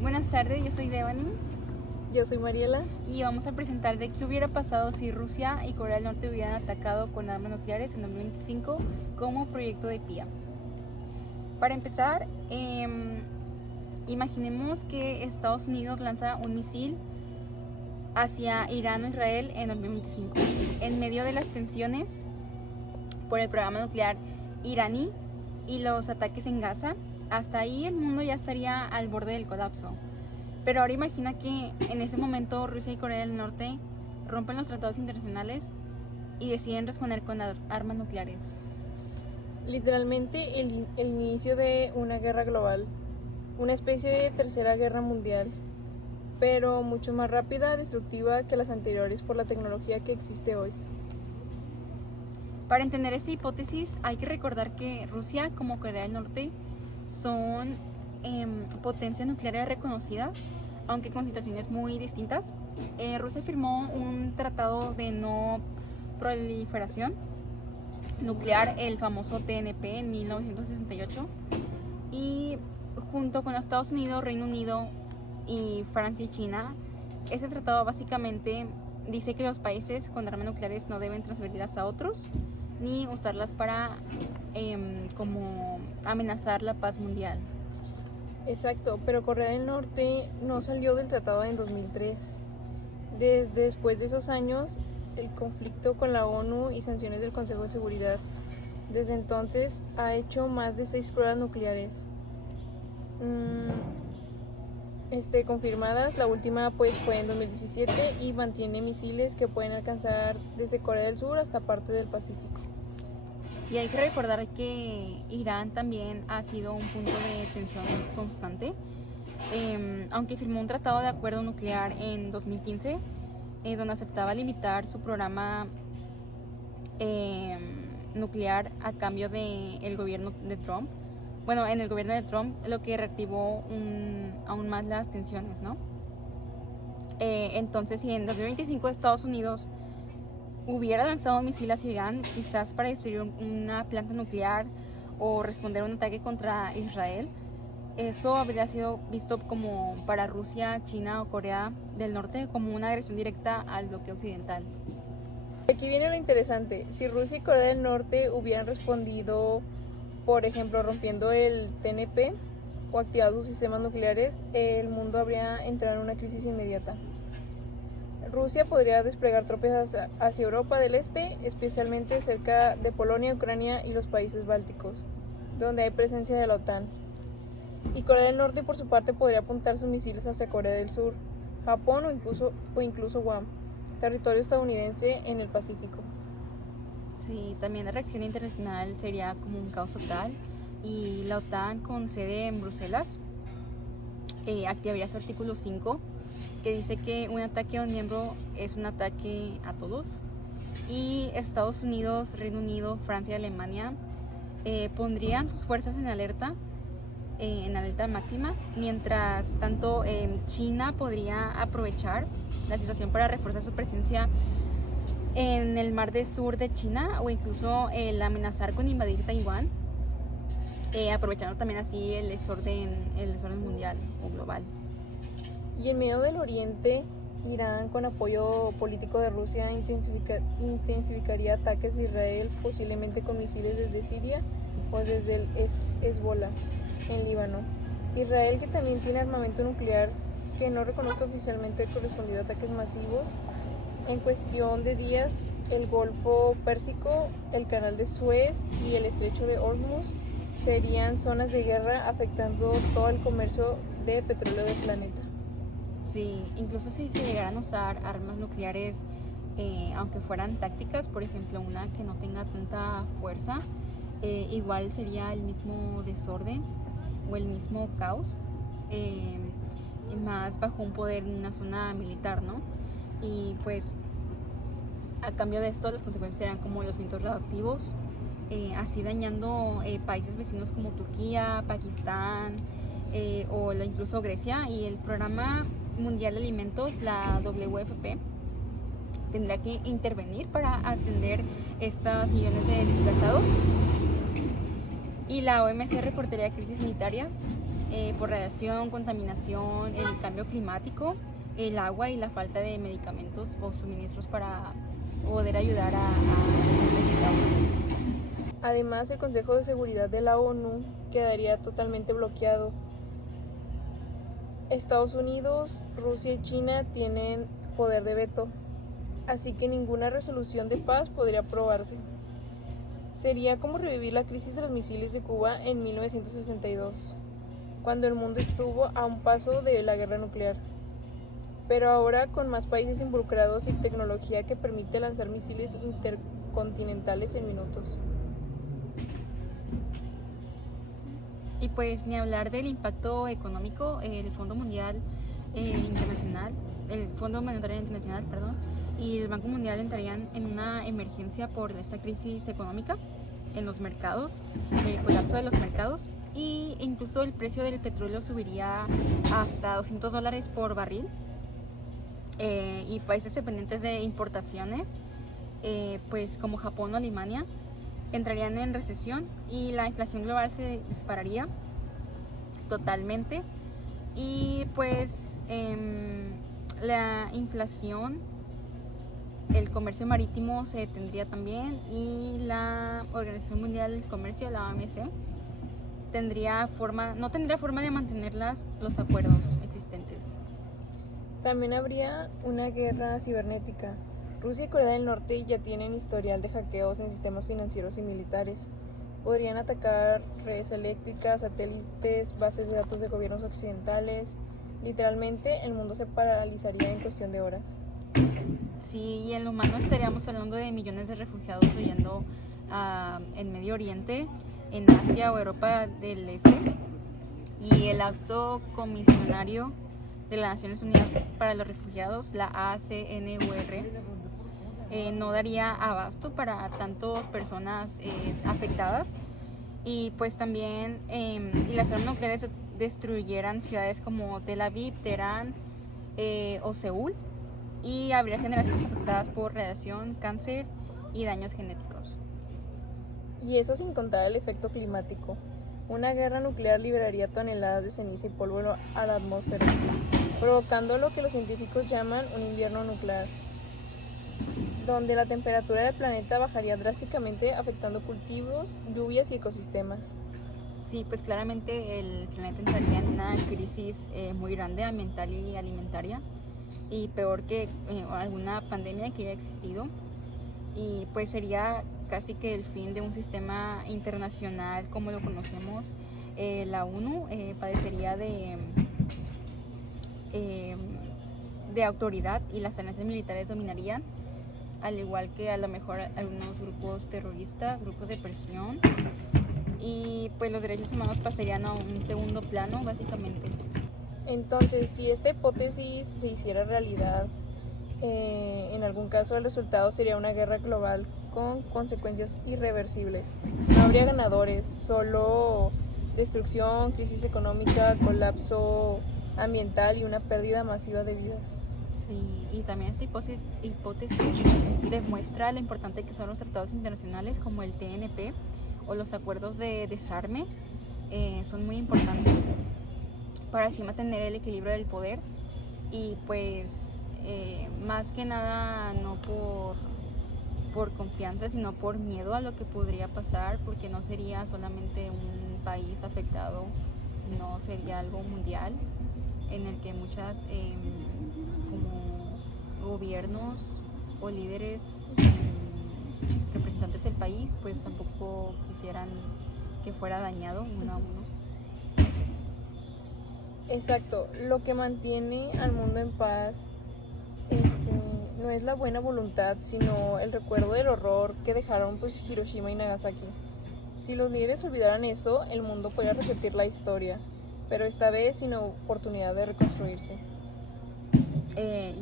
Buenas tardes, yo soy Devani Yo soy Mariela. y vamos a presentar de qué hubiera pasado si Rusia y Corea del Norte hubieran atacado con armas nucleares en 2025 como proyecto de PIA. Para empezar, imaginemos que Estados Unidos lanza un misil hacia Irán o Israel en 2025, en medio de las tensiones por el programa nuclear iraní y los ataques en Gaza. Hasta ahí el mundo ya estaría al borde del colapso. Pero ahora imagina que en ese momento Rusia y Corea del Norte rompen los tratados internacionales y deciden responder con armas nucleares. Literalmente el inicio de una guerra global, una especie de tercera guerra mundial, pero mucho más rápida, destructiva que las anteriores por la tecnología que existe hoy. Para entender esta hipótesis hay que recordar que Rusia como Corea del Norte son potencias nucleares reconocidas, aunque con situaciones muy distintas. Rusia firmó un tratado de no proliferación nuclear, el famoso TNP, en 1968, y junto con Estados Unidos, Reino Unido y Francia y China, este tratado básicamente dice que los países con armas nucleares no deben transferirlas a otros ni usarlas para como amenazar la paz mundial. Exacto, pero Corea del Norte no salió del tratado en 2003. Después de esos años, el conflicto con la ONU y sanciones del Consejo de Seguridad. Desde entonces ha hecho más de 6 pruebas nucleares confirmadas. La última pues fue en 2017 y mantiene misiles que pueden alcanzar desde Corea del Sur hasta parte del Pacífico. Y hay que recordar que Irán también ha sido un punto de tensión constante. Aunque firmó un tratado de acuerdo nuclear en 2015, donde aceptaba limitar su programa nuclear a cambio del gobierno de Trump. Bueno, en el gobierno de Trump, lo que reactivó aún más las tensiones, ¿no? Entonces, si en 2025 Estados Unidos hubiera lanzado un misil hacia Irán, quizás para destruir una planta nuclear o responder a un ataque contra Israel, eso habría sido visto como para Rusia, China o Corea del Norte como una agresión directa al bloque occidental. Aquí viene lo interesante. Si Rusia y Corea del Norte hubieran respondido, por ejemplo, rompiendo el TNP o activado sus sistemas nucleares, el mundo habría entrado en una crisis inmediata. Rusia podría desplegar tropas hacia Europa del Este, especialmente cerca de Polonia, Ucrania y los países bálticos, donde hay presencia de la OTAN. Y Corea del Norte, por su parte, podría apuntar sus misiles hacia Corea del Sur, Japón o incluso Guam, territorio estadounidense en el Pacífico. Sí, también la reacción internacional sería como un caos total, y la OTAN, con sede en Bruselas, activaría su artículo 5, que dice que un ataque a un miembro es un ataque a todos, y Estados Unidos, Reino Unido, Francia y Alemania pondrían sus fuerzas en alerta máxima, mientras tanto China podría aprovechar la situación para reforzar su presencia en el mar del sur de China, o incluso el amenazar con invadir Taiwán, aprovechando también así el desorden mundial o global. Y en medio del Oriente, Irán, con apoyo político de Rusia, intensificaría ataques a Israel, posiblemente con misiles desde Siria o desde el Hezbollah en Líbano. Israel, que también tiene armamento nuclear, que no reconoce oficialmente, ha correspondido a ataques masivos. En cuestión de días, el Golfo Pérsico, el Canal de Suez y el Estrecho de Hormuz serían zonas de guerra, afectando todo el comercio de petróleo del planeta. Sí, incluso si se llegaran a usar armas nucleares, aunque fueran tácticas, por ejemplo una que no tenga tanta fuerza, igual sería el mismo desorden o el mismo caos, más bajo un poder en una zona militar, ¿no? Y pues a cambio de esto las consecuencias serían como los vientos radioactivos, así dañando países vecinos como Turquía, Pakistán o incluso Grecia. Y el Programa Mundial de Alimentos, la WFP, tendrá que intervenir para atender estos millones de desplazados. Y la OMS reportaría crisis sanitarias por radiación, contaminación, el cambio climático, el agua y la falta de medicamentos o suministros para poder ayudar a los necesitados. Además, el Consejo de Seguridad de la ONU quedaría totalmente bloqueado. Estados Unidos, Rusia y China tienen poder de veto, así que ninguna resolución de paz podría aprobarse. Sería como revivir la crisis de los misiles de Cuba en 1962, cuando el mundo estuvo a un paso de la guerra nuclear. Pero ahora con más países involucrados y tecnología que permite lanzar misiles intercontinentales en minutos. Y pues ni hablar del impacto económico, el Fondo Monetario Internacional, perdón, y el Banco Mundial entrarían en una emergencia por esta crisis económica en los mercados, el colapso de los mercados, y incluso el precio del petróleo subiría hasta $200 por barril. Y países dependientes de importaciones, pues como Japón o Alemania, entrarían en recesión y la inflación global se dispararía totalmente. Y pues la inflación, el comercio marítimo se detendría también, y la Organización Mundial del Comercio, la OMC, no tendría forma de mantener los acuerdos existentes. También habría una guerra cibernética. Rusia y Corea del Norte ya tienen historial de hackeos en sistemas financieros y militares. Podrían atacar redes eléctricas, satélites, bases de datos de gobiernos occidentales. Literalmente, el mundo se paralizaría en cuestión de horas. Sí, y en lo humano estaríamos hablando de millones de refugiados huyendo en Medio Oriente, en Asia o Europa del Este. Y el Alto Comisionario de las Naciones Unidas para los Refugiados, la ACNUR, no daría abasto para tantas personas afectadas. Y pues también y las armas nucleares destruyeran ciudades como Tel Aviv, Teherán o Seúl, y habría generaciones afectadas por radiación, cáncer y daños genéticos. Y eso sin contar el efecto climático. Una guerra nuclear liberaría toneladas de ceniza y polvo a la atmósfera, provocando lo que los científicos llaman un invierno nuclear, donde la temperatura del planeta bajaría drásticamente, afectando cultivos, lluvias y ecosistemas. Sí, pues claramente el planeta entraría en una crisis muy grande ambiental y alimentaria, y peor que alguna pandemia que haya existido. Y pues sería casi que el fin de un sistema internacional como lo conocemos. La ONU padecería de autoridad, y las alianzas militares dominarían, al igual que a lo mejor algunos grupos terroristas, grupos de presión, y pues los derechos humanos pasarían a un segundo plano, básicamente. Entonces, si esta hipótesis se hiciera realidad, en algún caso el resultado sería una guerra global con consecuencias irreversibles. No habría ganadores, solo destrucción, crisis económica, colapso ambiental y una pérdida masiva de vidas. Sí, y también esta hipótesis demuestra lo importante que son los tratados internacionales como el TNP o los acuerdos de desarme. Son muy importantes para así mantener el equilibrio del poder, y pues más que nada no por confianza, sino por miedo a lo que podría pasar, porque no sería solamente un país afectado, sino sería algo mundial en el que muchas como gobiernos o líderes, representantes del país, pues tampoco quisieran que fuera dañado uno a uno. Exacto, lo que mantiene al mundo en paz no es la buena voluntad, sino el recuerdo del horror que dejaron pues Hiroshima y Nagasaki. Si los líderes olvidaran eso, el mundo podría repetir la historia, pero esta vez sin oportunidad de reconstruirse.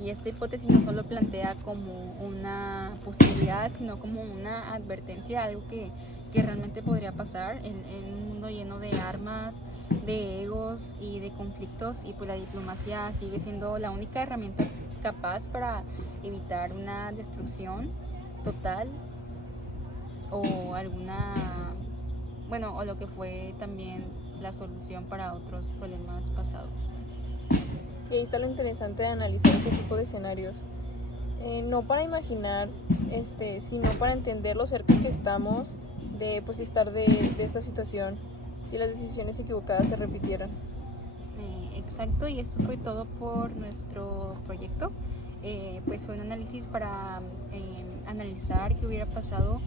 Y esta hipótesis no solo plantea como una posibilidad, sino como una advertencia, algo que realmente podría pasar en un mundo lleno de armas, de egos y de conflictos, y pues la diplomacia sigue siendo la única herramienta capaz para evitar una destrucción total o alguna bueno, o lo que fue también la solución para otros problemas pasados. Y ahí está lo interesante de analizar este tipo de escenarios. No para imaginar, sino para entender lo cerca que estamos de pues, estar de esta situación, si las decisiones equivocadas se repitieran. Exacto, y esto fue todo por nuestro proyecto. Pues fue un análisis para analizar qué hubiera pasado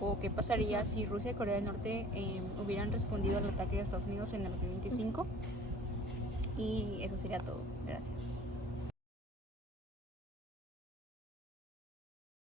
o qué pasaría si Rusia y Corea del Norte hubieran respondido al ataque de Estados Unidos en el 2025. Y eso sería todo. Gracias.